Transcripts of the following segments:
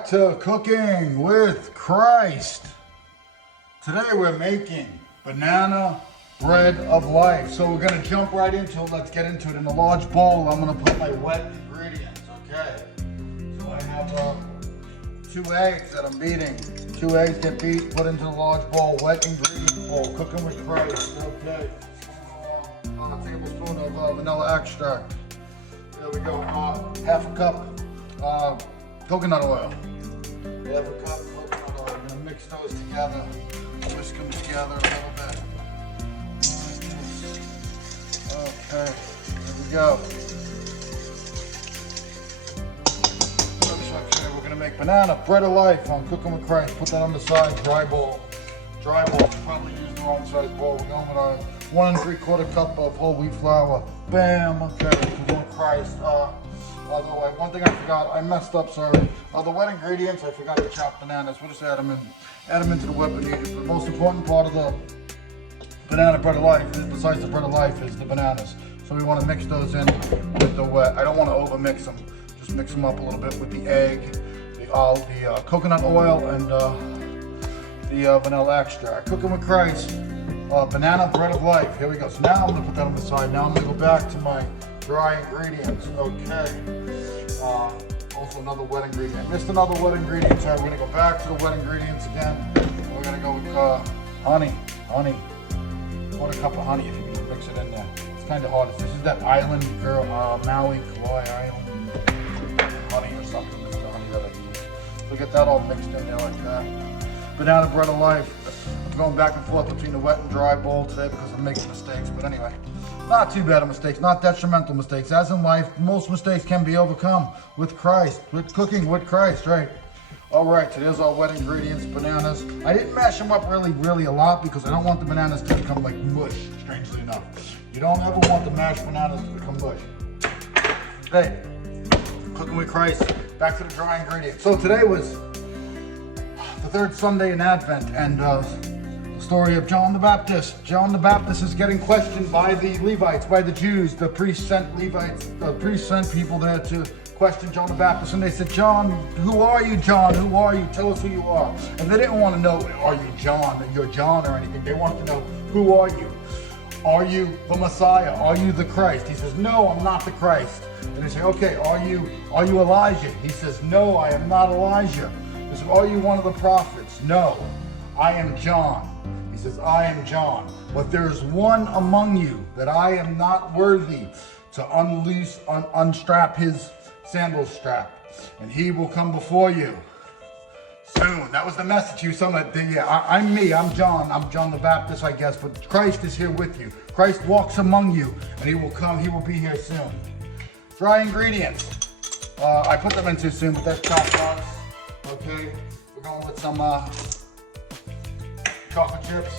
back to Cooking with Christ. Today we're making banana bread of life. So we're going to jump right into it. Let's get into it. In a large bowl, I'm going to put my wet ingredients, okay? So I have 2 eggs that I'm beating. 2 eggs get beat, put into the large bowl, wet ingredient bowl, Cooking with Christ, okay? A tablespoon of vanilla extract. There we go. Half a cup coconut oil. Half a cup coconut oil. I'm gonna mix those together. Whisk them together a little bit. Okay, there we go. Okay, we're gonna make banana bread of life on Cooking with Christ. Put that on the side. Dry bowl. Dry bowl. Probably use the wrong size bowl. We're going with our 1 3/4 cup of whole wheat flour. Bam. Okay, Cooking with Christ. By the way, one thing I forgot, I messed up, sorry. The wet ingredients, I forgot to chop bananas. We'll just add them into the wet ingredients. The most important part of the banana bread of life, besides the bread of life, is the bananas. So we want to mix those in with the wet. I don't want to over mix them. Just mix them up a little bit with the egg, the coconut oil, and the vanilla extract. Cooking with Christ, banana bread of life. Here we go. So now I'm going to put that on the side. Now I'm going to go back to my dry ingredients. Okay. Also another wet ingredient. Missed another wet ingredient. So we're going to go back to the wet ingredients again. We're going to go with honey. Honey. 1/4 cup of honey if you can mix it in there. It's kind of hard. This is that island girl, Maui, Kauai Island honey or something. This is the honey that I use. So get that all mixed in there like that. Banana bread of life. I'm going back and forth between the wet and dry bowl today because I'm making mistakes. But anyway. Not too bad of mistakes, not detrimental mistakes. As in life, most mistakes can be overcome with Christ, with Cooking with Christ, right? All right, so there's our wet ingredients, bananas. I didn't mash them up really a lot because I don't want the bananas to become like mush, strangely enough. You don't ever want the mashed bananas to become mush. Hey, Cooking with Christ, back to the dry ingredients. So today was the 3rd Sunday in Advent, and story of John the Baptist. John the Baptist is getting questioned by the Levites, by the Jews. The priests sent people there to question John the Baptist, and they said, John, who are you, John? Who are you? Tell us who you are. And they didn't want to know, are you John? You're John or anything. They wanted to know, who are you? Are you the Messiah? Are you the Christ? He says, no, I'm not the Christ. And they say, okay, are you Elijah? He says, no, I am not Elijah. They said, are you one of the prophets? No, I am John. He says, I am John, but there is one among you that I am not worthy to unstrap his sandal strap, and he will come before you soon. That was the message. You saw that. Yeah, I'm me. I'm John the Baptist, I guess, but Christ is here with you. Christ walks among you, and he will come. He will be here soon. Dry ingredients. I put them in too soon, but that's chopped nuts. Okay, we're going with some chocolate chips.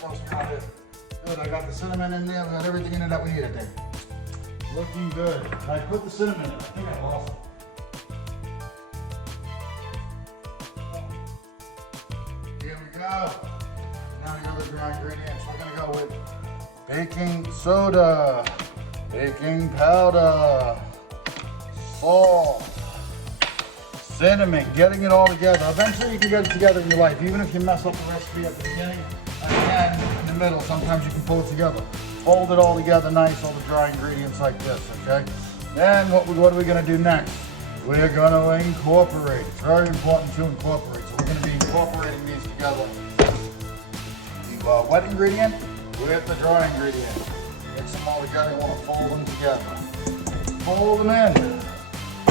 What else we got here? Good, I got the cinnamon in there. We got everything in it that we need, I think. Looking good. I put the cinnamon in. I think I lost it. Here we go. Now the other dry ingredients. We're going to go with baking soda, baking powder, salt, cinnamon, getting it all together. Eventually you can get it together in your life. Even if you mess up the recipe at the beginning and in the middle, sometimes you can pull it together. Fold it all together nice, all the dry ingredients like this, okay? Then what are we gonna do next? We're gonna incorporate. It's very important to incorporate. So we're gonna be incorporating these together. The wet ingredient with the dry ingredient. Mix them all together. You wanna fold them together. Fold them in.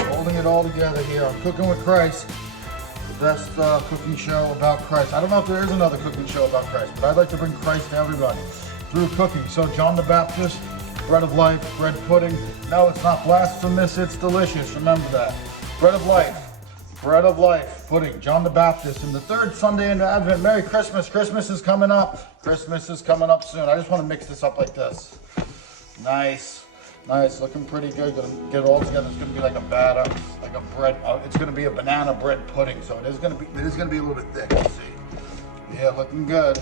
Holding it all together here on Cooking with Christ, the best cooking show about Christ. I don't know if there is another cooking show about Christ, but I'd like to bring Christ to everybody through cooking. So John the Baptist, bread of life, bread pudding. No, it's not blasphemous, it's delicious. Remember that. Bread of life, pudding. John the Baptist, and the 3rd Sunday in Advent. Merry Christmas. Christmas is coming up. Christmas is coming up soon. I just want to mix this up like this. Nice. Nice, looking pretty good. Gonna get it all together. It's gonna be like a batter, like a bread. It's gonna be a banana bread pudding. So it is gonna be a little bit thick. Let's see. Yeah, looking good.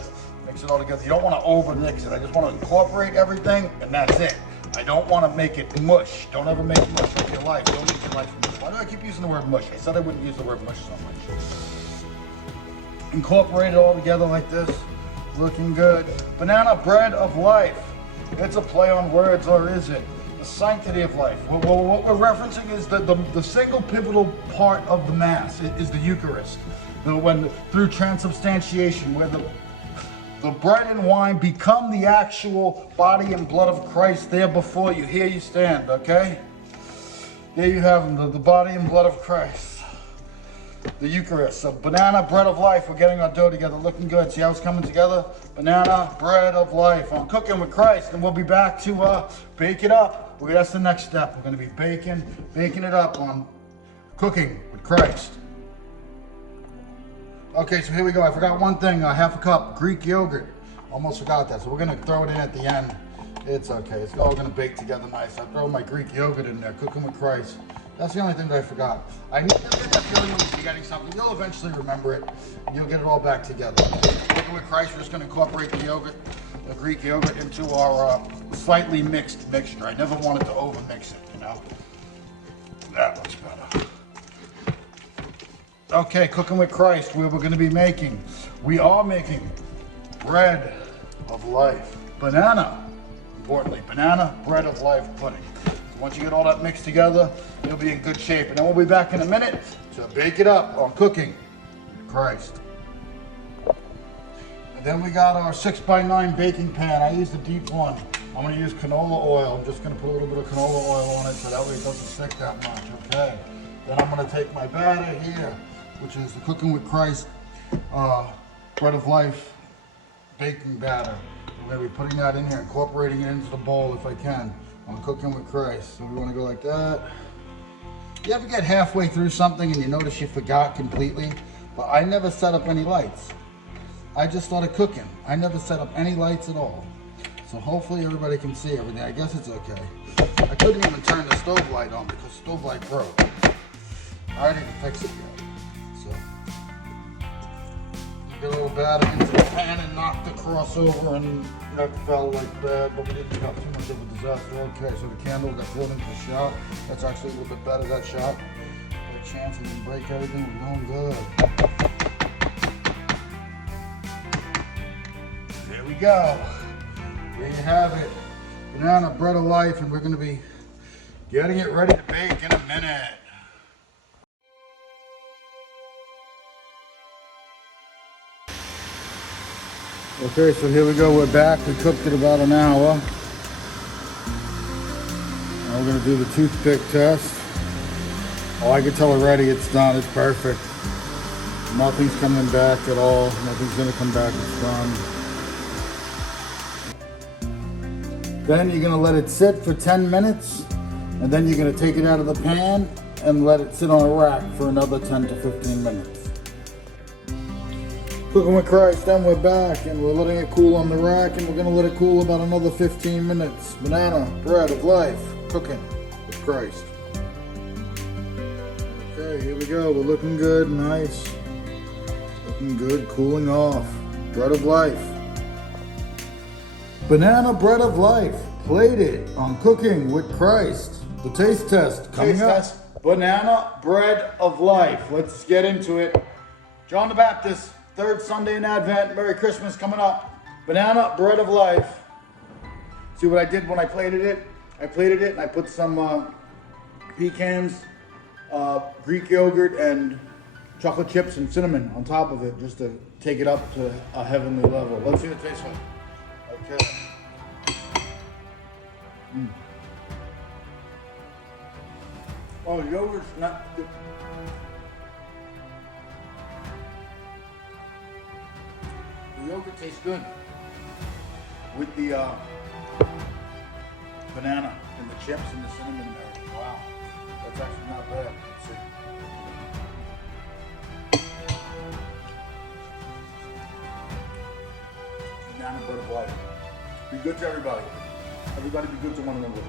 Mix it all together. You don't want to over mix it. I just want to incorporate everything, and that's it. I don't want to make it mush. Don't ever make mush of your life. Don't make your life mush. Why do I keep using the word mush? I said I wouldn't use the word mush so much. Incorporate it all together like this. Looking good. Banana bread of life. It's a play on words, or is it? The sanctity of life. What we're referencing is the single pivotal part of the Mass is the Eucharist. When through transubstantiation, where the bread and wine become the actual body and blood of Christ there before you. Here you stand, okay? There you have them, the body and blood of Christ. The Eucharist. So banana bread of life. We're getting our dough together, looking good. See how it's coming together? Banana bread of life on Cooking with Christ, and we'll be back to bake it up. That's the next step. We're going to be baking it up on Cooking with Christ. Okay, so here we go. I forgot one thing. Half a cup Greek yogurt. Almost forgot that. So we're going to throw it in at the end. It's okay. It's all going to bake together nice. I throw my Greek yogurt in there. Cooking with Christ. That's the only thing that I forgot. I need to get that feeling when you're forgetting something. You'll eventually remember it. And you'll get it all back together. Cooking with Christ, we're just going to incorporate the yogurt, the Greek yogurt, into our slightly mixed mixture. I never wanted to over mix it, you know. That looks better. Okay, Cooking with Christ, we are making bread of life. Importantly, banana bread of life pudding. Once you get all that mixed together, you'll be in good shape. And then we'll be back in a minute to bake it up on Cooking with Christ. And then we got our 6x9 baking pan. I use the deep one. I'm going to use canola oil. I'm just going to put a little bit of canola oil on it so that way it doesn't stick that much, okay? Then I'm going to take my batter here, which is the Cooking with Christ bread of life baking batter. We're going to be putting that in here, incorporating it into the bowl if I can. I'm Cooking with Christ. So we want to go like that. You ever get halfway through something and you notice you forgot completely? But I never set up any lights. I just started cooking. I never set up any lights at all. So hopefully everybody can see everything. I guess it's okay. I couldn't even turn the stove light on because the stove light broke. I didn't fix it yet. So get a little batter into the pan and knocked across over, and that fell like bad, but we didn't have too much of a disaster. Okay, so the candle got thrown into the shot. That's actually a little bit better, that shot. Got a chance we didn't break everything. We're going good. There we go. There you have it. Banana bread of life, and we're going to be getting it ready to bake in a minute. Okay, so here we go, we're back. We cooked it about an hour. Now we're gonna do the toothpick test. Oh, I can tell already it's done, it's perfect. Nothing's coming back at all. Nothing's gonna come back, it's done. Then you're gonna let it sit for 10 minutes, and then you're gonna take it out of the pan and let it sit on a rack for another 10 to 15 minutes. Cooking with Christ, then we're back and we're letting it cool on the rack, and we're gonna let it cool about another 15 minutes. Banana bread of life, Cooking with Christ. Okay, here we go. We're looking good, nice. Looking good, cooling off. Bread of life. Banana bread of life, plated on Cooking with Christ. The taste test coming up. Banana bread of life. Let's get into it. John the Baptist. Third Sunday in Advent, Merry Christmas coming up. Banana bread of life. See what I did when I plated it? I plated it and I put some pecans, Greek yogurt, and chocolate chips and cinnamon on top of it just to take it up to a heavenly level. Let's see what it tastes like. Okay. Oh, the yogurt's not good. The yogurt tastes good with the banana and the chips and the cinnamon there. Wow, that's actually not bad. Let's see. Banana bread of life. Be good to everybody. Everybody be good to one another.